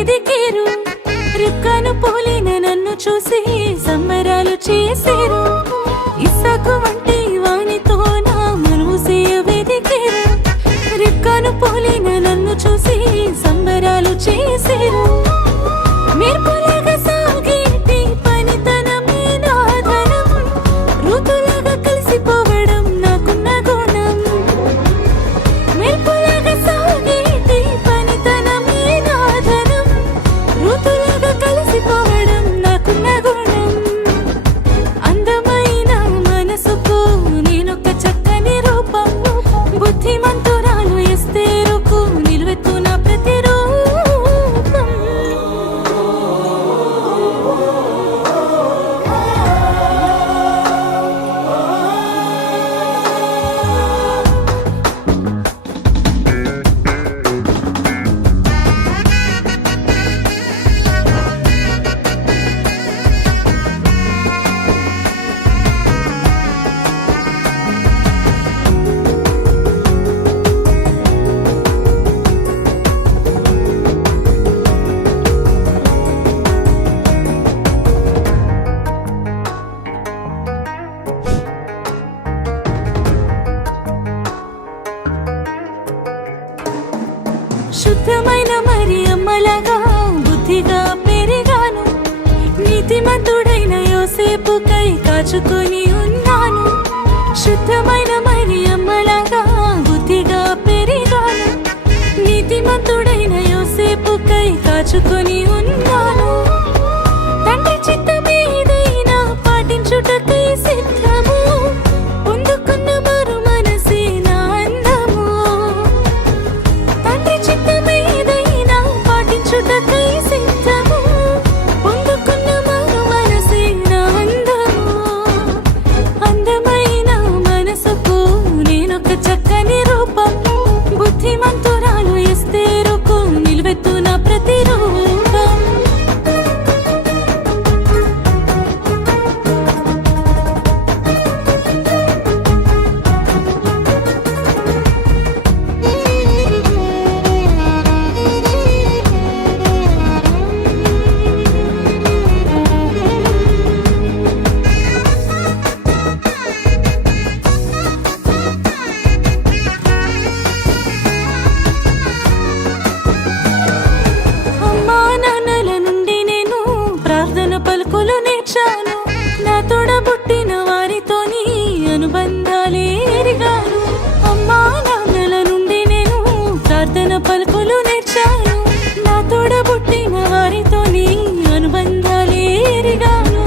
వెదికేరు. రిబ్కాను పోలిన నన్ను చూసి సంబరాలు చేసేరు. ఇస్సాకు వంటి వానితో నా మనువు చేయ వెదికేరు. రిబ్కాను పోలిన నన్ను చూసి సంబరాలు చేసేరు. మెరుపులాగా సాగేటి పనితనమే నా ధనం. ఋతులాగా కలిసిపోవడం నాకున్న గుణం. మెరుపులాగా సాగేటి పనితనమే నా ధనం. ఋతులాగా కలిసిపోవడం నాకున్న గుణం. అందమైన మనసుకు నేనొక చక్కని రూపం. బుద్ధిమంతురాలు ఎస్తేరుకు నిలువెత్తున ప్రతిరూపం. శుద్ధమైన మరియమ్మలాగా బుద్ధిగా పెరిగాను. నీతిమంతుడైన యోసేపుకై కాచుకొని ఉన్నాను. శుద్ధమైన మరియమ్మలాగా బుద్ధిగా పెరిగాను. నీతిమంతుడైన యోసేపుకై కాచుకొని ఉన్నాను. తండ్రి చిత్తమేదైనా పాటించుటకై సిద్ధము. పొందుకున్న మరు మనసే నా అందము. తండ్రి చిత్తమేదైనా పాటించుటకై సిద్ధము. పొందుకున్న మరు మనసే నా అందము. అందమైన మనసుకు నేనొక చక్కని రూపం. బుద్ధిమంతురాలు ఎస్తేరుకు నిలువెత్తున ప్రతిరూపం. అమ్మా నాన్నల నుండి నేను ప్రార్థన పలుకులు నేర్చాను. నా తోడబుట్టిన వారితోని అనుబంధాలే ఎరిగాను. అమ్మా నాన్నల నుండి నేను ప్రార్థన పలుకులు నేర్చాను. నా తోడబుట్టిన వారితోని అనుబంధాలే ఎరిగాను.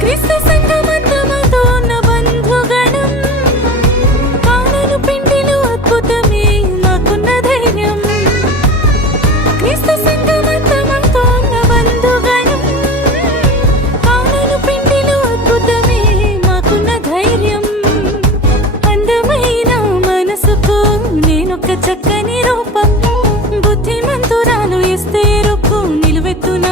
క్రీస్తు సంఘమంతమతో ఉన్న బంధుగణం. కానను పిండిలో అద్భుతమే నాకున్న ధైర్యం. క్రీస్తు సంఘమంతమతో ఉన్న బంధుగణం. కానను పిండిలో అద్భుతమే మాకున్న ధైర్యం. అందమైన మనసుకు నేనొక చక్కని రూపం. బుద్ధిమంతురాలు ఎస్తేరుకు నిలువెత్తున